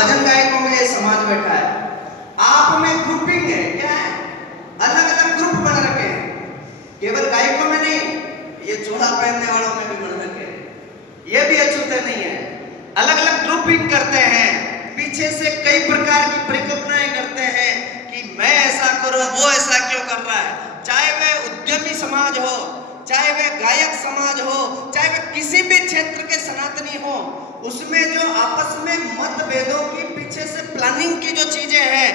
भजन गायकों में ये समाज बैठा है, आप में ग्रुपिंग है, क्या है, अलग अलग ग्रुप बन रखे हैं, केवल गायकों में नहीं, ये चोला पहनने वालों में भी बन रखे हैं, ये भी अछूते नहीं है, अलग अलग ग्रुपिंग करते हैं, पीछे से कई प्रकार की परिकल्पनाएं करते हैं कि मैं ऐसा करूं, वो ऐसा क्यों कर रहा है, चाहे वह उद्यमी समाज हो, चाहे वह गायक समाज हो, चाहे वह किसी भी क्षेत्र के सनातनी हो, उसमें जो आपस में मतभेदों की पीछे से प्लानिंग की जो चीजें हैं,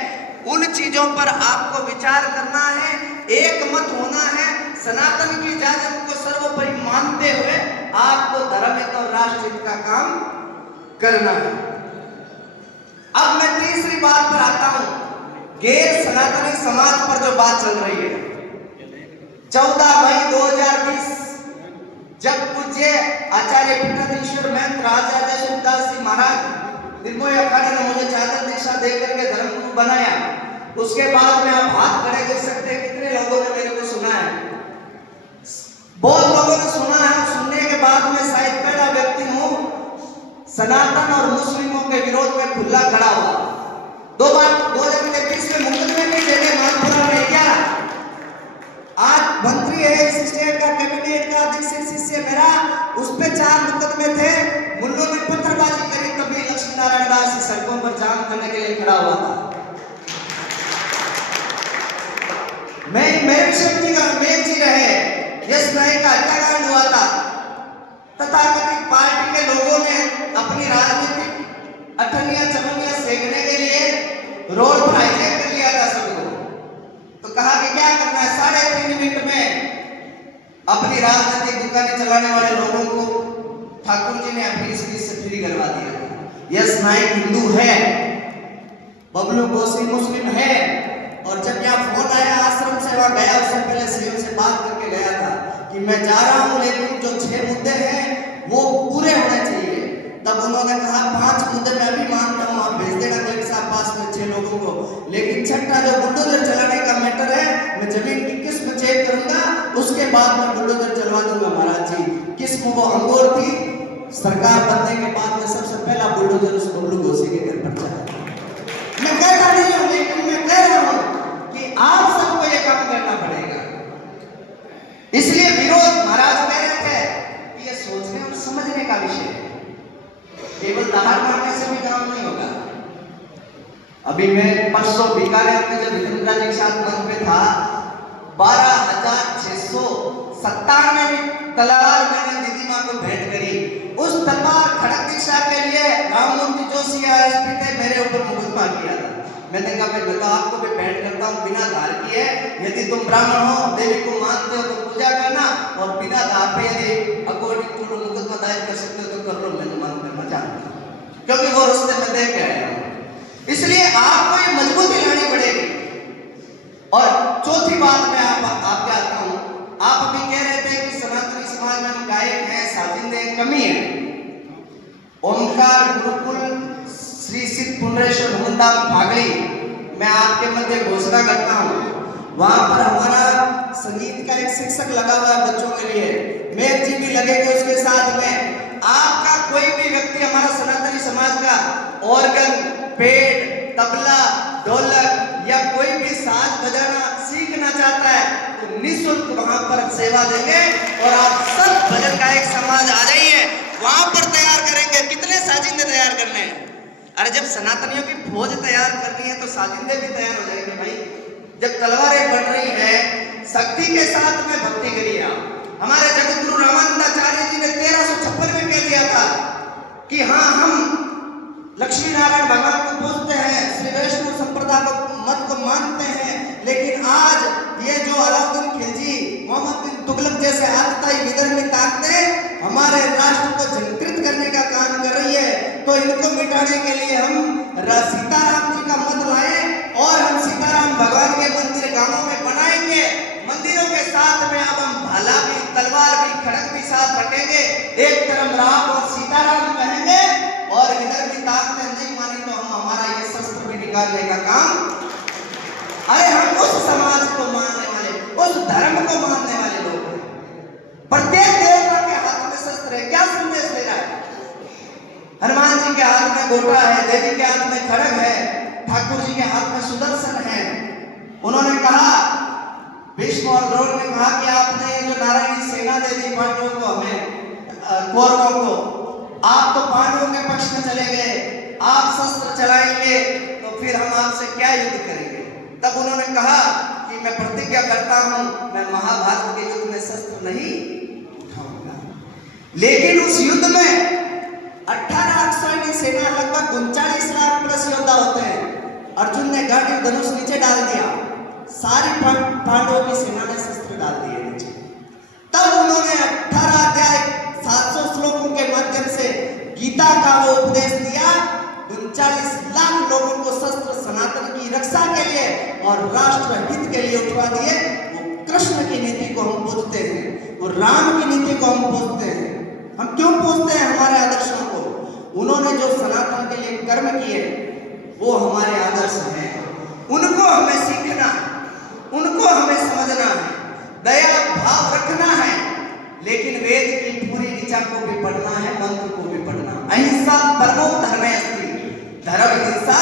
उन चीजों पर आपको विचार करना है, एक मत होना है, सनातन की इजाजत को सर्वोपरि मानते हुए आपको धर्म हित और राष्ट्र हित का काम करना है। अब मैं तीसरी बात पर आता हूं, गैर सनातनी समाज पर जो बात चल रही है। 14 मई 2020 जब पूज्य आचार्य पीठाधीश्वर महंत आचार्य शिवदास जी महाराज निर्मोही अखाड़े ने मुझे चादर दीक्षा देकर के धर्मगुरु बनाया, उसके बाद में आप हाथ खड़े कर सकते हैं कितने लोगों ने मेरे को सुना है? बहुत लोगों ने सुना है। सुनने के बाद में शायद पहला व्यक्ति हूं सनातन और मुस्लिमों के विरोध में खुला खड़ा हुआ। 2020 में मुकदमे भी थे मानपुरा में, क्या आज मंत्री है इस स्टेट का, कैबिनेट का अध्यक्ष शिष्य मेरा, उस पे 4 मुकदमे थे, मुल्लों में पत्थरबाजी करी, तभी लक्ष्मी नारायण दास सड़कों पर जाम करने के लिए खड़ा हुआ था। मैं जी रहे, यश नायक का हत्याकांड हुआ था, तथाकथित पार्टी के लोगों ने अपनी राजनीतिक अठनिया चमनिया सेकने के लिए रोड पर हाईजैक कर लिया था सबको, तो कहा कि क्या करना है, 3.5 मिनट में अपनी राजनीतिक दुकानें चलाने वाले लोगों को ठाकुर जी ने अपनी फीस से फ्री करवा दिया। यश नायक हिंदू है, बबलू गोसी मुस्लिम है, और जब यहाँ फोन आया आश्रम से वहां गया, उससे पहले सीएम से बात करके गया था कि मैं जा रहा हूं, लेकिन जो 6 मुद्दे हैं वो पूरे होने चाहिए। तब उन्होंने कहा 5 मुद्दे मैं भी मानता हूं, आप भेज देना कलेक्टर साहब पास में 6 लोगों को, लेकिन छठा जो बुलडोजर चलाने का मैटर है, मैं जमीन की किस्म चेक करूंगा, उसके बाद मैं बुलडोजर चलवा दूंगा। महाराज जी किस्म वो अंगूर थी, सरकार बनने के बाद में सबसे पहला बुलडोजर उस बबलू गोसी के घर पर चला। मैं कहता नहीं हूं, लेकिन मैं कह रहा हूं कि आप सबको ये काम करना पड़ेगा। इसलिए विरोध महाराज कह रहे थे कि ये सोचने और समझने का विषय है, केवल दहाड़ मारने से भी काम नहीं होगा। अभी मैं परसों बीकानेर में जब हिंदुजा जी के साथ मंच पे था, 12,697 तलवार मैंने दीदी माँ को भेंट करी। उस तलवार खड़क दीक्षा के लिए राममूर्ति जोशी एसपी थे, मेरे ऊपर मुकदमा किया था। मैंने कहा मैं तो आपको भी भेंट करता हूँ बिना धार किए, यदि तुम ब्राह्मण हो, देवी को मानते हो तो पूजा करना, और बिना धार पे यदि अकॉर्डिंग टू मुकदमा दायर कर सकते हो तो कर लो, मैं तो मान करना चाहता हूँ, क्योंकि वो रास्ते में देख के आया हूँ। इसलिए आपको ये मजबूती लानी पड़ेगी। और चौथी बात मैं आपके आता हूँ, आप अभी कह रहे थे कि सनातनी समाज में हम गायक हैं, साजिंदे कमी है। ओमकार गुरुकुल श्री सिद्ध पुंडरेश्वर धूमधाम फागड़ी मैं आपके मध्य घोषणा करता हूँ, वहां पर हमारा संगीत का एक शिक्षक लगा हुआ है बच्चों के लिए, मेघ जी भी लगेंगे उसके साथ में। आपका कोई भी व्यक्ति हमारा सनातनी समाज का ऑर्गन, पेड़, तबला, ढोलक या कोई भी साज बजाना सीखना चाहता है तो निःशुल्क वहां पर सेवा देंगे, और आप सब भजन गायक समाज आ जाइए, वहां पर तैयार करेंगे। कितने साजिंदे तैयार करने हैं? अरे जब सनातनियों की फौज तैयार करनी है तो साजिंदे भी तैयार हो जाएंगे भाई। जब तलवारें बढ़ रही है, शक्ति के साथ में भक्ति करिए आप। हमारे जगतगुरु रामानंदाचार्य जी ने 1356 में कह दिया था कि हाँ हम लक्ष्मी नारायण भगवान को पूजते हैं, श्री वैष्णव संप्रदाय को मत को मानते हैं, लेकिन आज ये जो अलाउद्दीन खिलजी, मोहम्मद बिन तुगलक जैसे आतताई विधर्मी ताकतें हमारे राष्ट्र को झंकृत करने का काम कर रही है, तो इनको मिटाने के लिए हम सीताराम जी का मत लाएं, और हम सीताराम भगवान के मंदिर गांवों में बनाएंगे। मंदिरों के साथ में अब हम भाला भी, तलवार भी, खड़ग भी साथ रखेंगे, एक तरफ राम और सीताराम कहेंगे, और इधर भी ताकतें नहीं मानी तो हम हमारा ये शस्त्र भी निकालने का काम। अरे हम उस समाज को मानने वाले, उस धर्म को मानने वाले लोग हैं। प्रत्येक देवता के हाथ में शस्त्र है, क्या संदेश दे रहा है? हनुमान जी के हाथ में गोटा है, देवी के हाथ में में खड़ग है, ठाकुर जी के हाथ में सुदर्शन है। उन्होंने कहा, भीष्म और द्रोण ने कहा कि आपने ये जो नारायणी सेना दे दी पांडवों को, हमें कौरवों को, आप तो पांडवों के पक्ष में चले गए, आप शस्त्र चलाएंगे तो फिर हम आपसे क्या युद्ध करेंगे। तब उन्होंने कहा कि मैं प्रतिज्ञा करता हूं, मैं महाभारत के युद्ध में शस्त्र नहीं उठाऊंगा। लेकिन उस युद्ध में 18 अक्षौहिणी सेना, लगभग 39 लाख प्लस योद्धा होते हैं। अर्जुन ने गांडीव धनुष नीचे डाल दिया, सारी पांडवों की सेना ने शस्त्र डाल दिए नीचे। तब उन्होंने 18 अध्याय 700 श्लोकों के माध्यम से गीता का वो उपदेश दिया। 39 लाख लोगों को शस्त्र सनातन की रक्षा के लिए और राष्ट्र हित के लिए उठवा दिए। वो कृष्ण की नीति को हम पूजते हैं, वो राम की नीति को हम पूजते हैं। हम क्यों पूजते हैं हमारे आदर्शों को? उन्होंने जो सनातन के लिए कर्म किए वो हमारे आदर्श हैं, उनको हमें सीखना, उनको हमें समझना है, दया भाव रखना है। लेकिन वेद की पूरी ऋचा को भी पढ़ना है, मंत्र को भी पढ़ना। अहिंसा परमो धर्मे अस्ति, धर्म हिंसा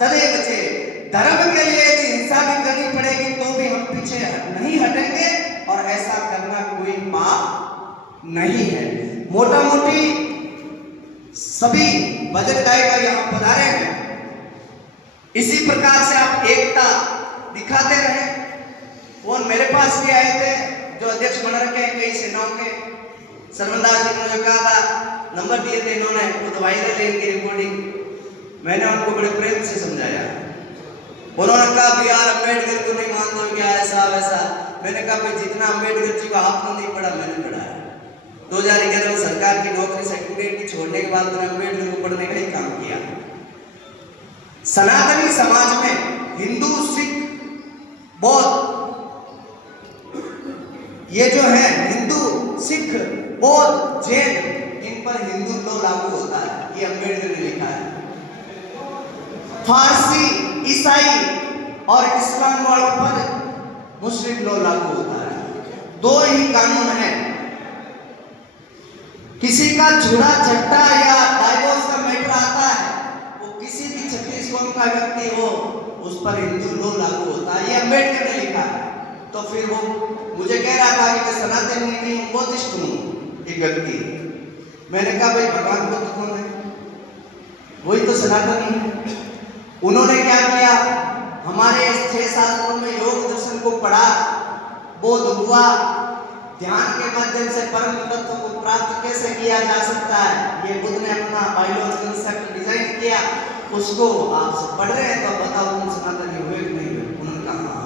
तदेव चेत्। धर्म के लिए यदि हिंसा भी करनी पड़ेगी तो भी हम पीछे नहीं हटेंगे, और ऐसा करना कोई पाप नहीं है। मोटा मोटी सभी भजन गायिका यहाँ पधारे हैं, इसी प्रकार से आप एकता दिखाते रहे। फोन मेरे पास भी आए थे जो अध्यक्ष बन रखे हैं कई सेनाओं के, सरवनदास जी ने जो कहा था, नंबर दिए थे इन्होंने, वो तो वायरल है इनकी रिकॉर्डिंग। मैंने उनको बड़े प्रेम से समझाया। उन्होंने कहा बी आर अम्बेडकर को नहीं मानते हो क्या, ऐसा वैसा। मैंने कहा भाई जितना अम्बेडकर जी को आपने नहीं पढ़ा, मैंने पढ़ा है। 2011 में सरकार की नौकरी सेक्रेटरी छोड़ने के बाद मैंने अम्बेडकर को पढ़ने का ही काम किया। सनातनी समाज में हिंदू, सिख, बौद्ध, ये जो है हिंदू, सिख, बौद्ध, जैन, इन पर हिंदू लॉ लागू होता है, ये अम्बेडकर ने लिखा है। फारसी, ईसाई और इस्लाम वालों पर मुस्लिम लॉ लागू होता है। दो ही कानून है। किसी का झूठा झट्टा या डाइवोर्स का मैटर आता है, वो किसी भी 36 कौम का व्यक्ति हो, उस पर हिंदू लॉ लागू होता है, ये अम्बेडकर ने लिखा है। तो फिर वो मुझे कह रहा था कि मैं सनातनी नहीं हूं, बौद्धिस्ट हूं, एक व्यक्ति। मैंने कहा भाई भगवान बुद्ध कौन है? वही तो सनातनी है। उन्होंने क्या किया, हमारे 6 शास्त्रों में योग दर्शन को पढ़ा, बोध हुआ, ध्यान के माध्यम से परम तत्व को प्राप्त कैसे किया जा सकता है, ये बुद्ध ने अपना बायोलॉजिकल सेक्ट डिजाइन किया। उसको आप सब पढ़ रहे हैं, तो बताओ तुम सनातनी हुए कि नहीं हुए? उन्होंने कहा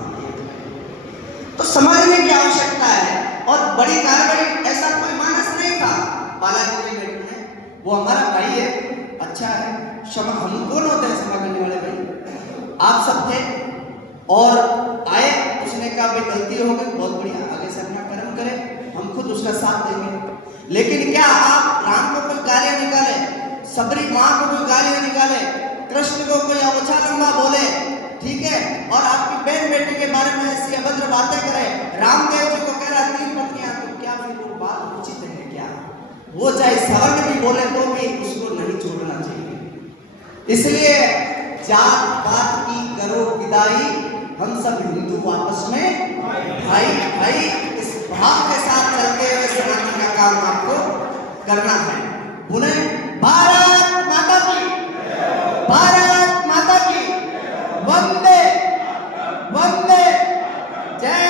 तो समझने की आवश्यकता है। और बड़ी कारवाई, ऐसा कोई मानस नहीं था बालाजी के बेटे में, वो हमारा भाई है, अच्छा है, क्षमा। हम कौन होते हैं क्षमा करने वाले भाई? आप सब थे और आए, उसने कहा भाई गलती हो गई, बहुत बढ़िया, आगे से अपना कर्म करें, हम खुद उसका साथ देंगे। लेकिन क्या आप राम को कोई गालियां निकाले, सबरी माँ को कोई गालियां निकाले, कृष्ण को कोई अवछा लंबा बोले, ठीक है, और आपकी बहन बेटी के बारे में ऐसी अभद्र बातें करे, रामदेव जी को कह रहा 3 पत्नियां, तो क्या फिर वो बात उचित है क्या? वो चाहे सवर्ण भी बोले तो भी उसको नहीं छोड़ना चाहिए। इसलिए जात पात की करो विदाई, हम सब हिंदू आपस में भाई भाई, इस भाव के साथ चलते हुए सनातन का काम आपको करना है। पुनः भारत माता की, भारत माता की, वंदे वंदे।